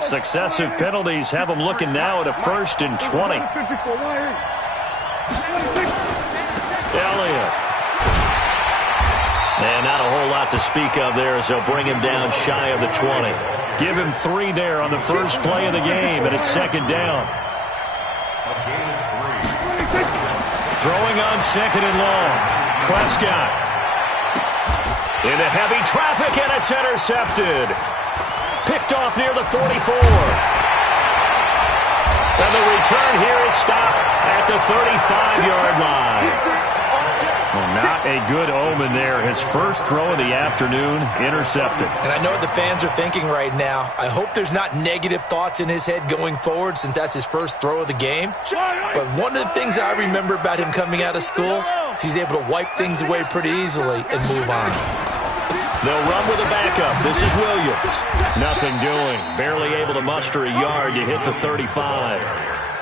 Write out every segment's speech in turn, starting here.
Successive penalties have them looking now at a 1st and 20. Elliott. And not a whole lot to speak of there as they'll bring him down shy of the 20. Give him 3 there on the first play of the game, and it's 2nd down. Throwing on 2nd and long. Prescott. Into heavy traffic, and it's intercepted. Picked off near the 44. And the return here is stopped at the 35-yard line. Well, not a good omen there. His first throw of the afternoon, intercepted. And I know what the fans are thinking right now. I hope there's not negative thoughts in his head going forward since that's his first throw of the game. But one of the things I remember about him coming out of school is he's able to wipe things away pretty easily and move on. They'll run with a backup. This is Williams. Nothing doing. Barely able to muster a yard to hit the 35.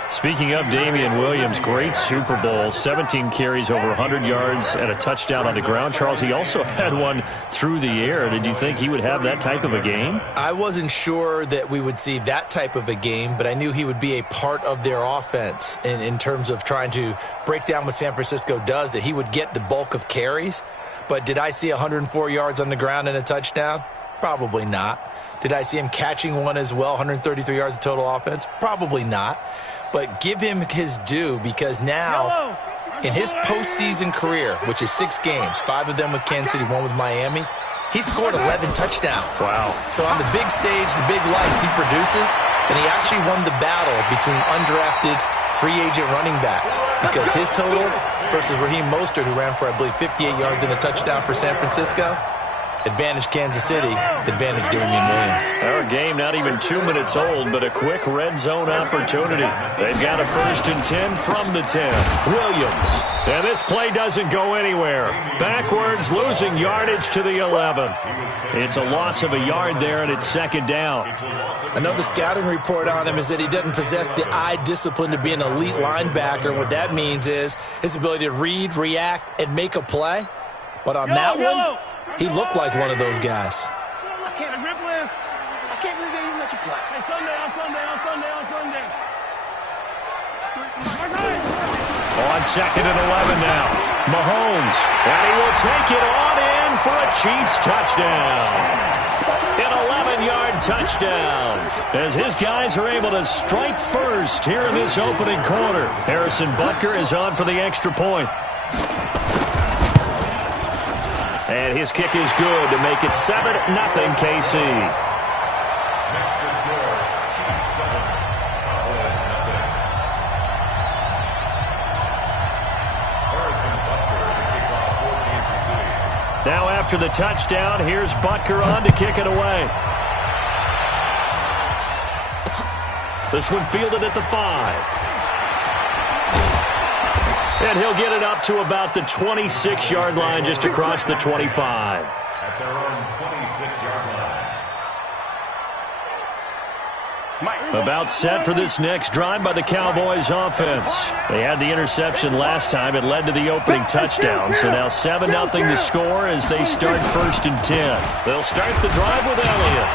Speaking of Damian Williams, great Super Bowl, 17 carries, over 100 yards, and a touchdown on the ground. Charles, he also had one through the air. Did you think he would have that type of a game? I wasn't sure that we would see that type of a game, but I knew he would be a part of their offense in terms of trying to break down what San Francisco does, that he would get the bulk of carries. But did I see 104 yards on the ground and a touchdown? Probably not. Did I see him catching one as well, 133 yards of total offense? Probably not. But give him his due, because now in his postseason career, which is 6 games, 5 of them with Kansas City, 1 with Miami, he scored 11 touchdowns. Wow. So on the big stage, the big lights, he produces, and he actually won the battle between undrafted free agent running backs, because his total versus Raheem Mostert, who ran for, I believe, 58 yards and a touchdown for San Francisco, advantage Kansas City, advantage Damian Williams. Our game not even 2 minutes old, but a quick red zone opportunity. They've got a 1st and 10 from the 10. Williams. And this play doesn't go anywhere. Backwards, losing yardage to the 11. It's a loss of a yard there, and it's 2nd down. Another scouting report on him is that he doesn't possess the eye discipline to be an elite linebacker. And what that means is his ability to read, react, and make a play. But on that one, he looked like one of those guys. I can't believe they even let you play. Hey, Sunday. On 2nd and 11 now. Mahomes. And he will take it on in for a Chiefs touchdown. An 11-yard touchdown, as his guys are able to strike first here in this opening quarter. Harrison Butker is on for the extra point. And his kick is good to make it 7-0 KC. Now after the touchdown, here's Butker on to kick it away. This one fielded at the 5. And he'll get it up to about the 26-yard line, just across the 25. At their own 26-yard line. About set for this next drive by the Cowboys offense. They had the interception last time. It led to the opening touchdown. So now 7-0 to score as they start 1st and 10. They'll start the drive with Elliott.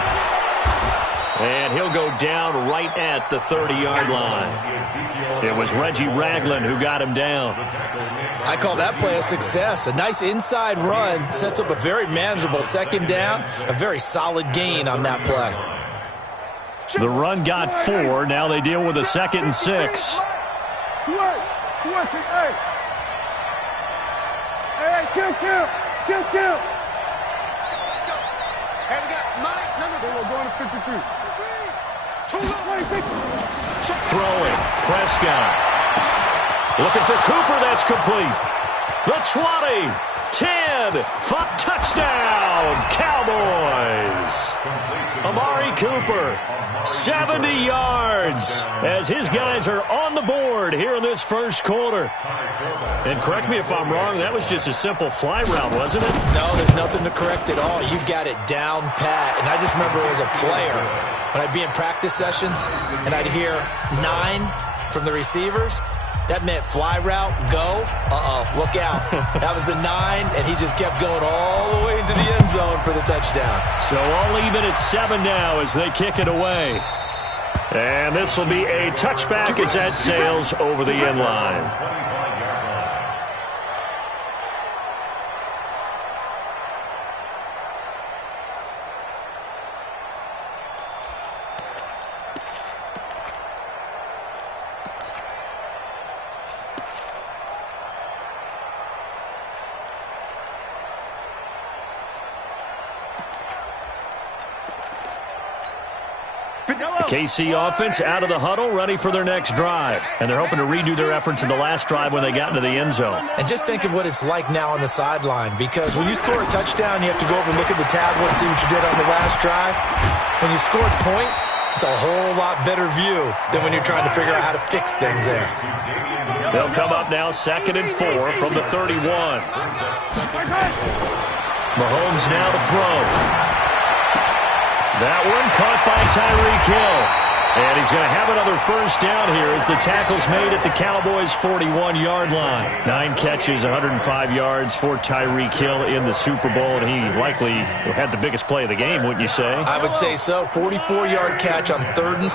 And he'll go down right at the 30-yard line. It was Reggie Ragland who got him down. I call that play a success. A nice inside run sets up a very manageable 2nd down. A very solid gain on that play. The run got 4. Now they deal with a 2nd and 6. Hey, kill. Hey, we got Mike, number 4. We're going to 53. Throwing. Prescott. Looking for Cooper. That's complete. The 20. 10. Touchdown. Cowboys. Amari Cooper. 70 yards as his guys are on the board here in this first quarter. And correct me if I'm wrong, that was just a simple fly route, wasn't it? No, there's nothing to correct at all. You got it down pat. And I just remember as a player, when I'd be in practice sessions and I'd hear 9 from the receivers, that meant fly route, go, look out. That was the 9, and he just kept going all the way into the end zone for the touchdown. So all even at 7 now as they kick it away. And this will be a touchback as that sails over the end line. KC offense out of the huddle, ready for their next drive. And they're hoping to redo their efforts in the last drive when they got into the end zone. And just think of what it's like now on the sideline, because when you score a touchdown, you have to go over and look at the tablet and see what you did on the last drive. When you scored points, it's a whole lot better view than when you're trying to figure out how to fix things there. They'll come up now 2nd and 4 from the 31. Mahomes now to throw. That one caught by Tyreek Hill. And he's going to have another first down here as the tackle's made at the Cowboys' 41-yard line. 9 catches, 105 yards for Tyreek Hill in the Super Bowl, and he likely had the biggest play of the game, wouldn't you say? I would say so. 44-yard catch on 3rd and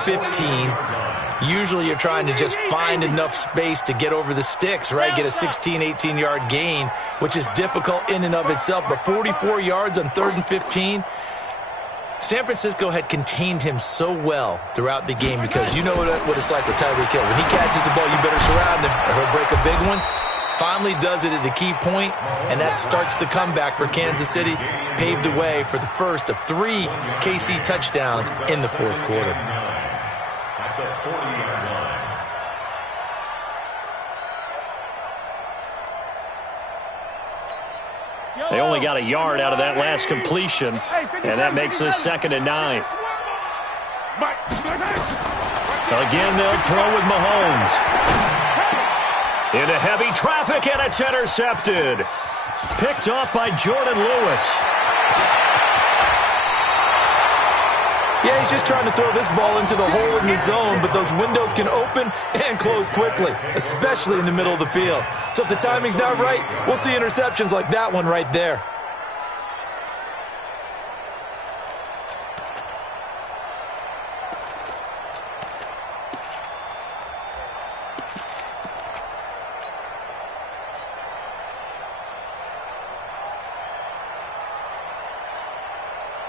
15. Usually you're trying to just find enough space to get over the sticks, right? Get a 16, 18-yard gain, which is difficult in and of itself. But 44 yards on 3rd and 15, San Francisco had contained him so well throughout the game, because you know what it's like with Tyreek Hill. When he catches the ball, you better surround him or he'll break a big one. Finally does it at the key point, and that starts the comeback for Kansas City. Paved the way for the first of 3 KC touchdowns in the 4th quarter. At the 40-yard line. They only got a yard out of that last completion, and that makes this 2nd and 9. Again, they'll throw with Mahomes. Into heavy traffic, and it's intercepted. Picked off by Jordan Lewis. Yeah, he's just trying to throw this ball into the hole in the zone, but those windows can open and close quickly, especially in the middle of the field. So if the timing's not right, we'll see interceptions like that one right there.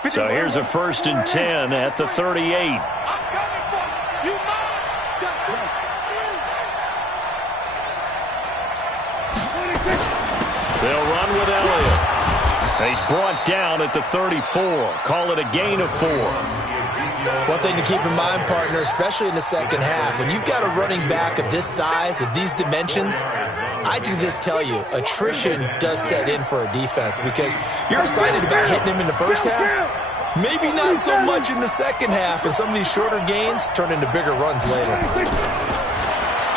So here's a 1st and 10 at the 38. They'll run with Elliott. He's brought down at the 34. Call it a gain of 4. One thing to keep in mind, partner, especially in the second half, when you've got a running back of this size, of these dimensions, I can just tell you, attrition does set in for a defense, because you're excited about hitting him in the first half. Maybe not so much in the second half, and some of these shorter gains turn into bigger runs later.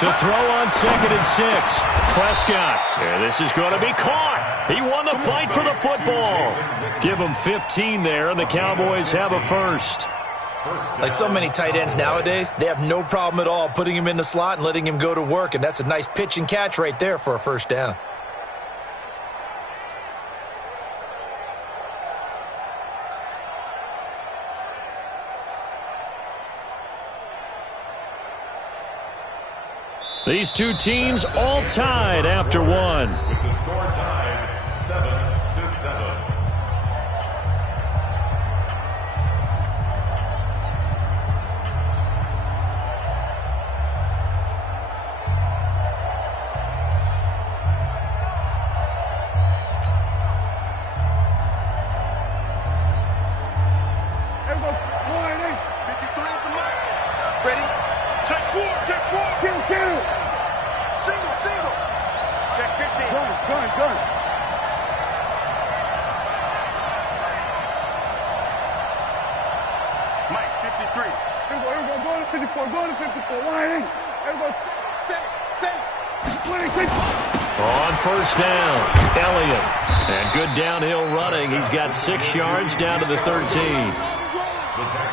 To throw on 2nd and 6. Prescott. Yeah, this is going to be caught. He won the fight for the football. Give him 15 there, and the Cowboys have a first. Like so many tight ends nowadays, they have no problem at all putting him in the slot and letting him go to work, and that's a nice pitch and catch right there for a first down. These two teams all tied after one. With the score tied 7-7. On first down, Elliott. And good downhill running. He's got 6 yards down to the 13.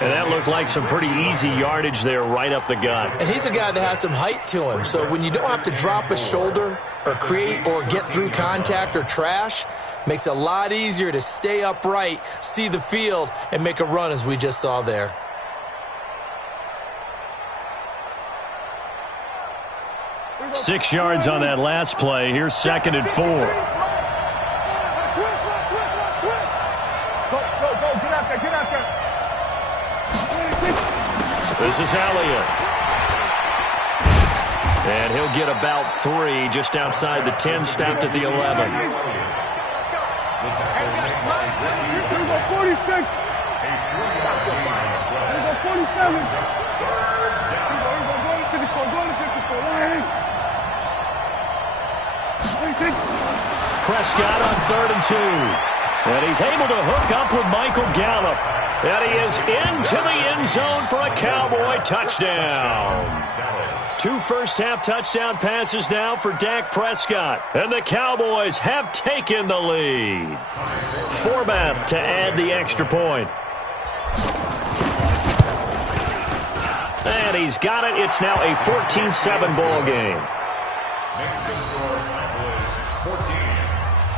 And that looked like some pretty easy yardage there right up the gut. And he's a guy that has some height to him. So when you don't have to drop a shoulder or create or get through contact or trash, makes it a lot easier to stay upright, see the field, and make a run as we just saw there. 6 yards on that last play. Here's 2nd and 4. Go, get out there. This is Elliott. And he'll get about 3 just outside the 10, stopped at the 11. Prescott on 3rd and 2. And he's able to hook up with Michael Gallup. And he is into the end zone for a Cowboy touchdown. 2 first-half touchdown passes now for Dak Prescott. And the Cowboys have taken the lead. Forbath to add the extra point. And he's got it. It's now a 14-7 ball game. Makes the score Cowboys 14,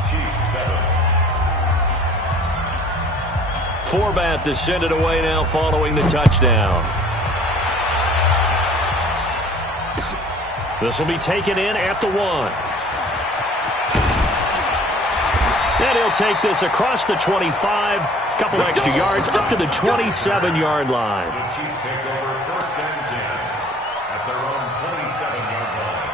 Chiefs 7. Forbath to send it away now following the touchdown. This will be taken in at the 1. And he'll take this across the 25. Couple extra yards up to the 27-yard line. The Chiefs take over 1st and 10 at their own 27-yard line.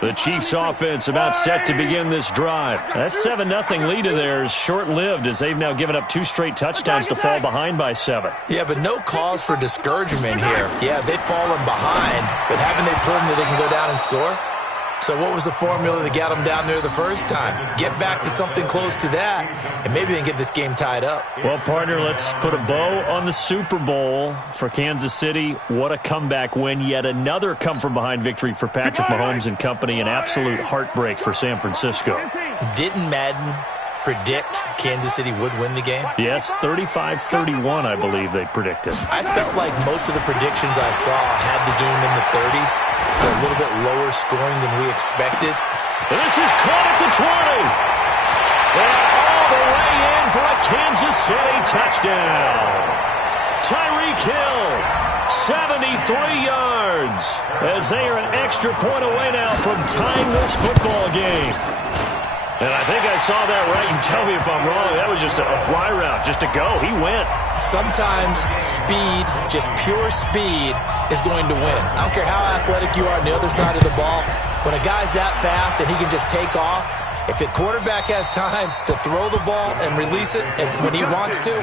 The Chiefs offense about set to begin this drive. That 7-0 lead of theirs short-lived as they've now given up 2 straight touchdowns to fall behind by 7. Yeah, but no cause for discouragement here. Yeah, they've fallen behind, but haven't they proven that they can go down and score? So what was the formula that got them down there the first time? Get back to something close to that, and maybe they can get this game tied up. Well, partner, let's put a bow on the Super Bowl for Kansas City. What a comeback win. Yet another come-from-behind victory for Patrick Mahomes and company. An absolute heartbreak for San Francisco. Didn't Madden predict Kansas City would win the game? Yes, 35-31, I believe they predicted. I felt like most of the predictions I saw had the game in the 30s, so a little bit lower scoring than we expected. And this is caught at the 20. And all the way in for a Kansas City touchdown. Tyreek Hill, 73 yards, as they are an extra point away now from tying this football game. And I think I saw that right. You tell me if I'm wrong. That was just a fly route, just to go. He went. Sometimes speed, just pure speed, is going to win. I don't care how athletic you are on the other side of the ball. When a guy's that fast and he can just take off, if the quarterback has time to throw the ball and release it when he wants to,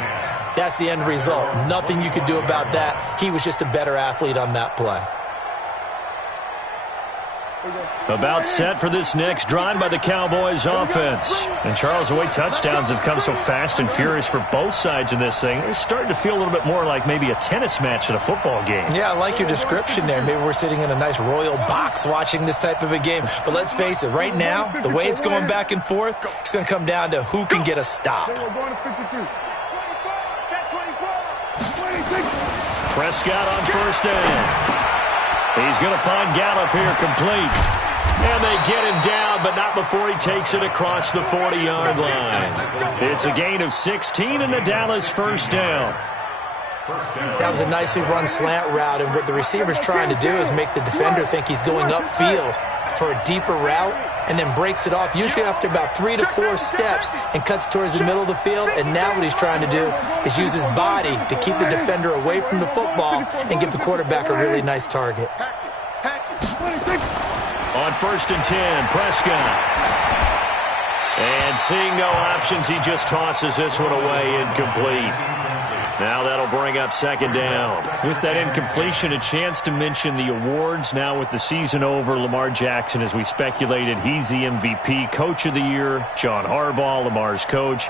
that's the end result. Nothing you could do about that. He was just a better athlete on that play. About set for this next drive by the Cowboys offense. And Charles, the way touchdowns have come so fast and furious for both sides in this thing, it's starting to feel a little bit more like maybe a tennis match at a football game. Yeah, I like your description there. Maybe we're sitting in a nice royal box watching this type of a game. But let's face it, right now, the way it's going back and forth, it's going to come down to who can get a stop. Prescott on 1st down. He's going to find Gallup here complete. And they get him down, but not before he takes it across the 40-yard line. It's a gain of 16 and the Dallas 1st down. That was a nicely run slant route, and what the receiver's trying to do is make the defender think he's going upfield for a deeper route and then breaks it off, usually after about 3 to 4 steps, and cuts towards the middle of the field. And now what he's trying to do is use his body to keep the defender away from the football and give the quarterback a really nice target. On 1st and 10, Prescott. And seeing no options, he just tosses this one away, incomplete. Now that'll bring up 2nd down. With that incompletion, a chance to mention the awards. Now with the season over, Lamar Jackson, as we speculated, he's the MVP, Coach of the Year. John Harbaugh, Lamar's coach.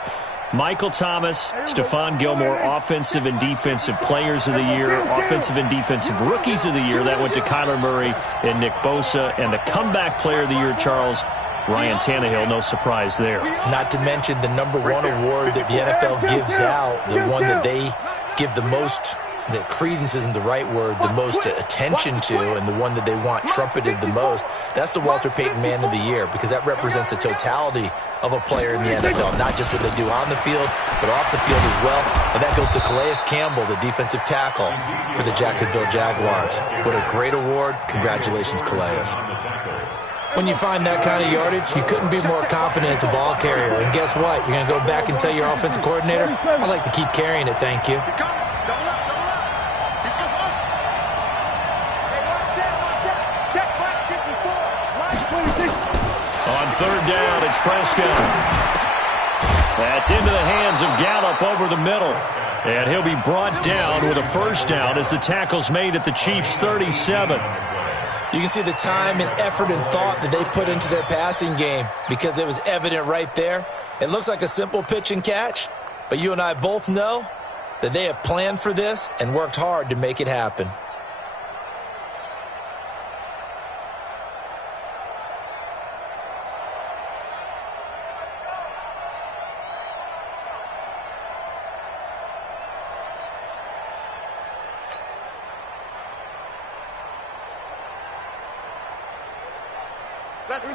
Michael Thomas, Stephon Gilmore, Offensive and Defensive Players of the Year, Offensive and Defensive Rookies of the Year. That went to Kyler Murray and Nick Bosa. And the Comeback Player of the Year, Charles, Ryan Tannehill, no surprise there. Not to mention the #1 award that the NFL gives out, the one that they give the most, that credence isn't the right word, the most attention to, and the one that they want trumpeted the most. That's the Walter Payton Man of the Year, because that represents the totality of a player in the NFL, not just what they do on the field, but off the field as well. And that goes to Calais Campbell, the defensive tackle for the Jacksonville Jaguars. What a great award. Congratulations, Calais. When you find that kind of yardage, you couldn't be more confident as a ball carrier. And guess what? You're going to go back and tell your offensive coordinator, I'd like to keep carrying it, thank you. He's coming. Double up, double up. He's coming up. Hey, one set. Check back 54. On third down, it's Prescott. That's into the hands of Gallup over the middle. And he'll be brought down with a first down as the tackle's made at the Chiefs' 37. You can see the time and effort and thought that they put into their passing game, because it was evident right there. It looks like a simple pitch and catch, but you and I both know that they have planned for this and worked hard to make it happen.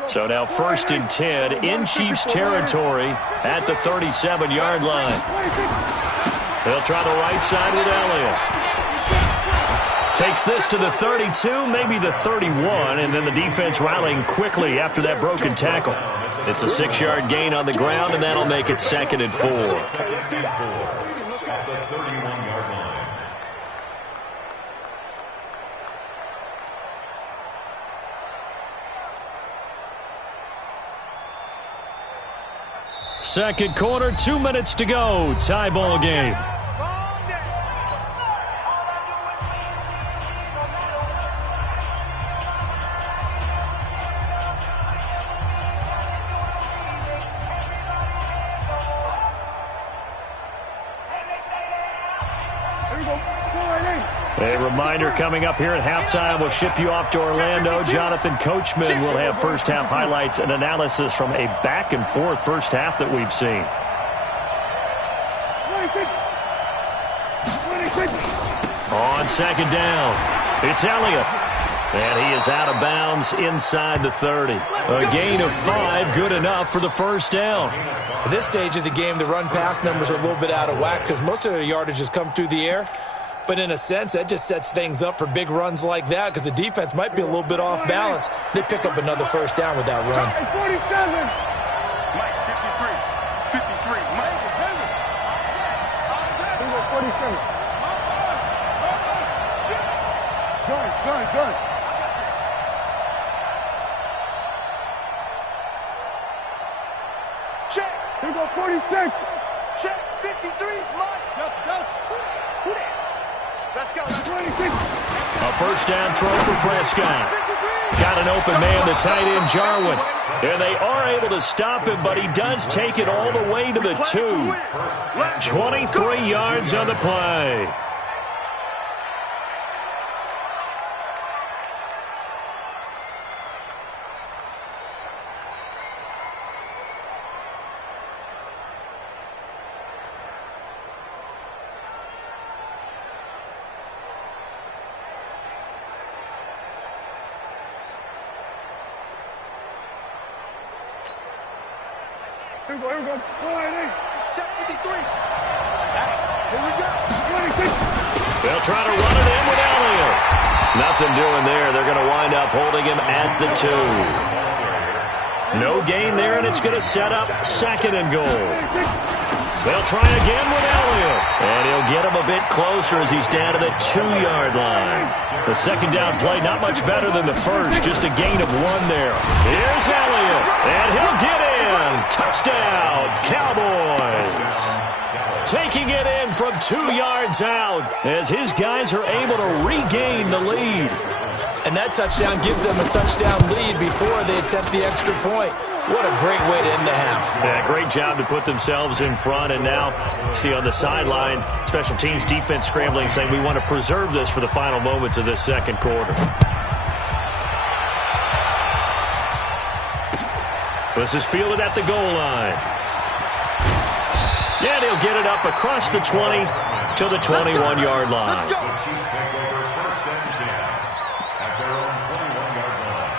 So now 1st and 10 in Chiefs territory at the 37-yard line. They'll try the right side with Elliott. Takes this to the 32, maybe the 31, and then the defense rallying quickly after that broken tackle. It's a 6-yard gain on the ground, and that'll make it 2nd and 4. At the 31-yard line. Second quarter, 2 minutes to go. Tie ball game. A reminder coming up here at halftime. We'll ship you off to Orlando. Jonathan Coachman will have first half highlights and analysis from a back-and-forth first half that we've seen. On second down, it's Elliott. And he is out of bounds inside the 30. A gain of 5, good enough for the first down. At this stage of the game, the run-pass numbers are a little bit out of whack because most of the yardage has come through the air. But in a sense, that just sets things up for big runs like that because the defense might be a little bit off balance. They pick up another first down with that run. 47. Mike, 53. 53, Mike. 47. Good. Check. Here we go, 46. Check. 53's Mike. Who that? Let's go. 26. A first down throw for Prescott. Got an open man, the tight end, Jarwin. And they are able to stop him, but he does take it all the way to the 2. 23 yards on the play. Here we go. Check 53. Here we go. 26. They'll try to run it in with Elliott. Nothing doing there. They're going to wind up holding him at the 2. No gain there, and it's going to set up 2nd and goal. They'll try again with Elliott. And he'll get him a bit closer as he's down to the 2-yard line. The second down play, not much better than the first. Just a gain of 1 there. Here's Elliott. And he'll get in. Touchdown, Cowboys. Taking it in from 2 yards out as his guys are able to regain the lead. And that touchdown gives them a touchdown lead before they attempt the extra point. What a great way to end the half. Yeah, great job to put themselves in front. And now, see on the sideline, special teams defense scrambling, saying we want to preserve this for the final moments of this second quarter. This is fielded at the goal line. Yeah, they'll get it up across the 20 to the 21-yard line. The Chiefs take over 1st and 10 at their own 21-yard line.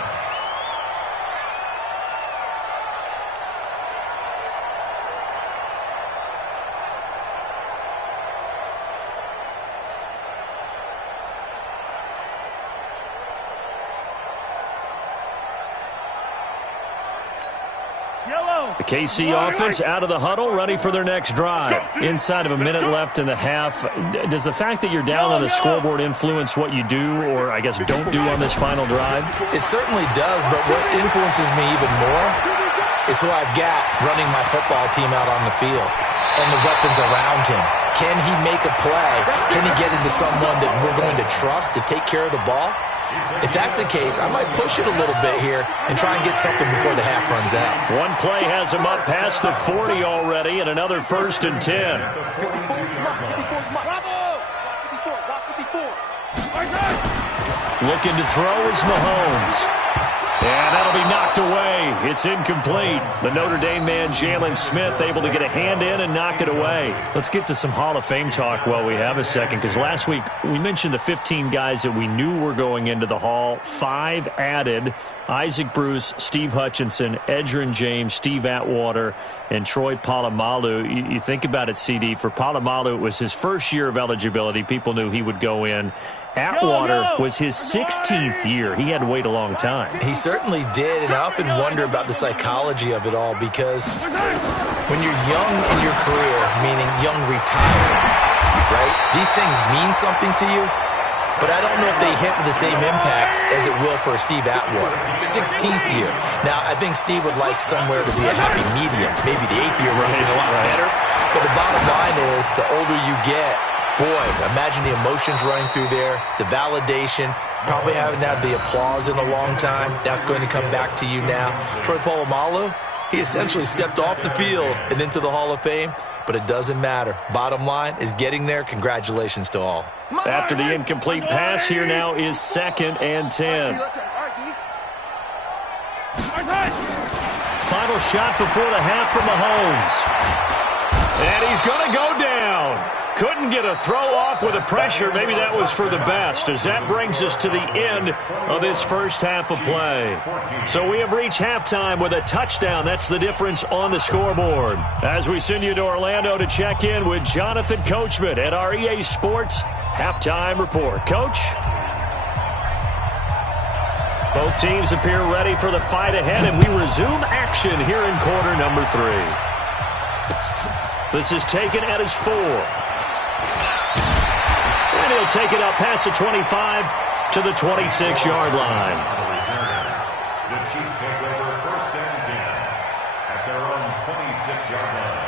The KC offense out of the huddle, ready for their next drive. Inside of a minute left in the half, does the fact that you're down on the scoreboard influence what you do, or I guess don't do on this final drive? It certainly does, but what influences me even more is who I've got running my football team out on the field and the weapons around him. Can he make a play? Can he get into someone that we're going to trust to take care of the ball? If that's the case, I might push it a little bit here and try and get something before the half runs out. One play has him up past the 40 already, and another 1st and 10. Looking to throw is Mahomes. And that'll be knocked away. It's incomplete. The Notre Dame man, Jalen Smith, able to get a hand in and knock it away. Let's get to some Hall of Fame talk while we have a second, because last week we mentioned the 15 guys that we knew were going into the Hall. 5 added: Isaac Bruce, Steve Hutchinson, Edgerrin James, Steve Atwater, and Troy Polamalu. You think about it, CD. For Polamalu, it was his first year of eligibility. People knew he would go in. Atwater was his 16th year. He had to wait a long time. He certainly did, and I often wonder about the psychology of it all, because when you're young in your career, meaning young retired, right, these things mean something to you, but I don't know if they hit with the same impact as it will for Steve Atwater. 16th year. Now, I think Steve would like somewhere to be a happy medium. Maybe the 8th year would be a lot better, but the bottom line is the older you get, boy, imagine the emotions running through there, the validation, probably haven't had the applause in a long time. That's going to come back to you now. Troy Polamalu, he essentially stepped off the field and into the Hall of Fame, but it doesn't matter. Bottom line is getting there. Congratulations to all. After the incomplete pass, here now is 2nd and 10. Final shot before the half from Mahomes. And he's going to go down. Couldn't get a throw off with the pressure. Maybe that was for the best, as that brings us to the end of this first half of play. So we have reached halftime with a touchdown. That's the difference on the scoreboard. As we send you to Orlando to check in with Jonathan Coachman at our EA Sports Halftime Report. Coach? Both teams appear ready for the fight ahead, and we resume action here in quarter number 3. This is taken at his 4. And he'll take it up past the 25 to the 26-yard line. The Chiefs take over 1st and 10 at their own 26-yard line.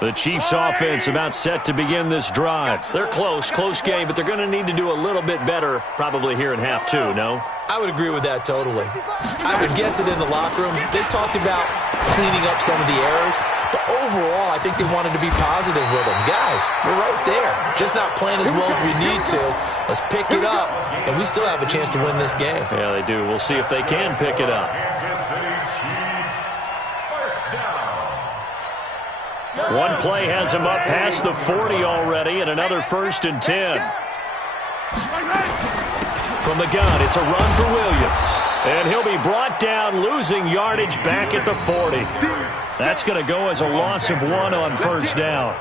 The Chiefs offense about set to begin this drive. They're close game, but they're going to need to do a little bit better probably here in half 2, no? I would agree with that totally. I would guess it in the locker room. They talked about cleaning up some of the errors, but overall, I think they wanted to be positive with them. Guys, we're right there. Just not playing as well as we need to. Let's pick it up, and we still have a chance to win this game. Yeah, they do. We'll see if they can pick it up. Kansas City Chiefs, 1st down. One play has him up past the 40 already, and another 1st and 10. From the gun, it's a run for Williams. And he'll be brought down, losing yardage back at the 40. That's going to go as a loss of 1 on 1st down.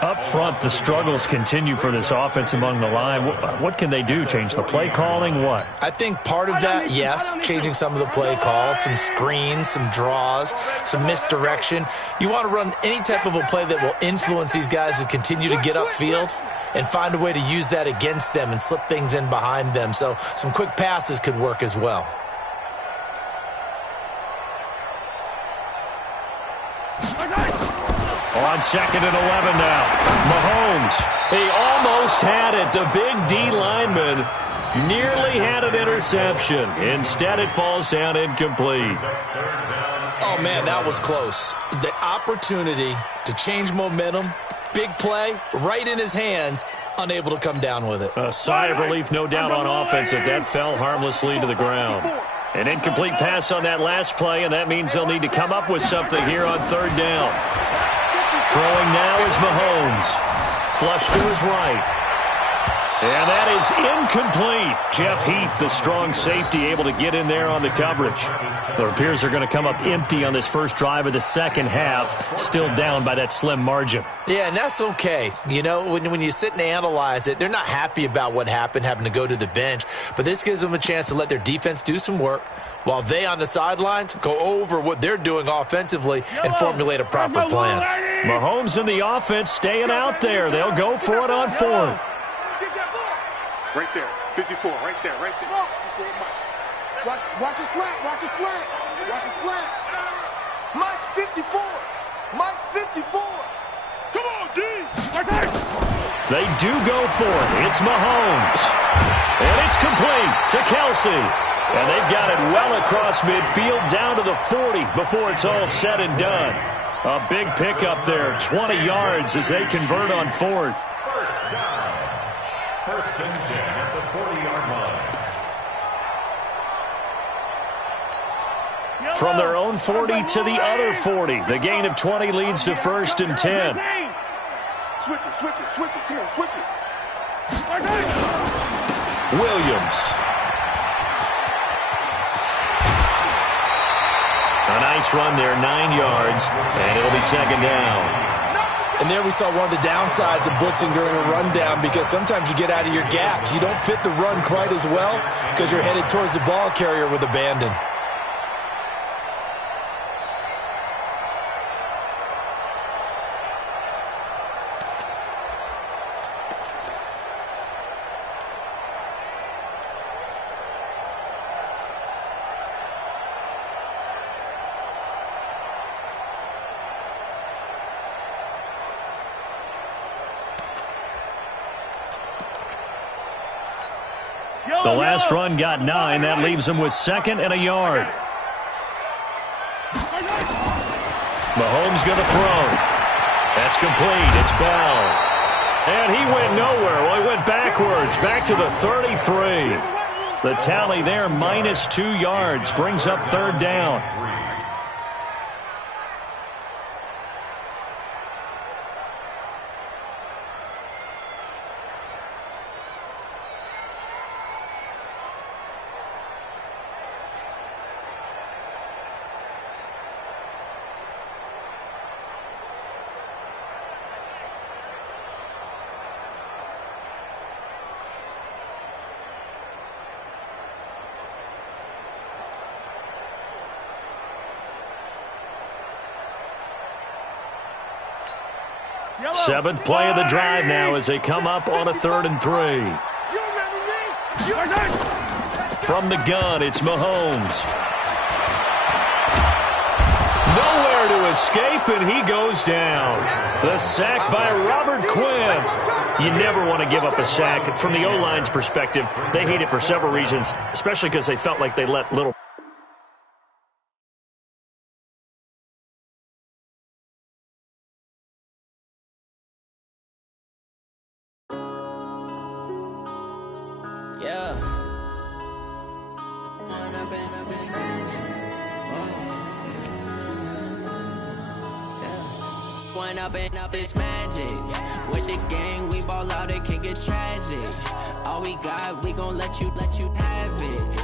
Up front, the struggles continue for this offense among the line. What can they do? Change the play calling? What? I think part of that, yes, changing some of the play calls, some screens, some draws, some misdirection. You want to run any type of a play that will influence these guys to continue to get upfield and find a way to use that against them and slip things in behind them. So some quick passes could work as well. On 2nd and 11 now. Mahomes, he almost had it. The big D lineman nearly had an interception. Instead, it falls down incomplete. Oh, man, that was close. The opportunity to change momentum, big play, right in his hands, unable to come down with it. A sigh of relief, no doubt, on offense that that fell harmlessly to the ground. An incomplete pass on that last play, and that means they'll need to come up with something here on 3rd down. Throwing now is Mahomes. Flush to his right. And that is incomplete. Jeff Heath, the strong safety, able to get in there on the coverage. It appears they're going to come up empty on this first drive of the second half, still down by that slim margin. Yeah, and that's okay. You know, when you sit and analyze it, they're not happy about what happened, having to go to the bench. But this gives them a chance to let their defense do some work while they on the sidelines go over what they're doing offensively and formulate a proper plan. Mahomes in the offense staying out there. They'll go for it on fourth. Right there, 54, right there, right there. Watch a slant, watch a slant, watch a slant. Mike's 54, Mike's 54. Come on, D. They do go for it. It's Mahomes. And it's complete to Kelsey. And they've got it well across midfield down to the 40 before it's all said and done. A big pickup there, 20 yards as they convert on fourth. First down. First and 10 at the 40-yard line. From their own 40 to the other 40. The gain of 20 leads to first and 10. Switch it, switch it, switch it. Come on, switch it. Williams. A nice run there, 9 yards, and it'll be second down. And there we saw one of the downsides of blitzing during a rundown, because sometimes you get out of your gaps. You don't fit the run quite as well because you're headed towards the ball carrier with abandon. The last run got 9. That leaves him with second and a yard. Mahomes going to throw. That's complete. It's Bell. And he went nowhere. Well, he went backwards, back to the 33. The tally there, minus 2 yards, brings up third down. Seventh play of the drive now as they come up on a 3rd and 3. From the gun, it's Mahomes. Nowhere to escape, and he goes down. The sack by Robert Quinn. You never want to give up a sack. From the O-line's perspective, they hate it for several reasons, especially because they felt like they let little. Up this magic. With the gang, we ball out, it can get tragic. All we got, we gon' let you have it.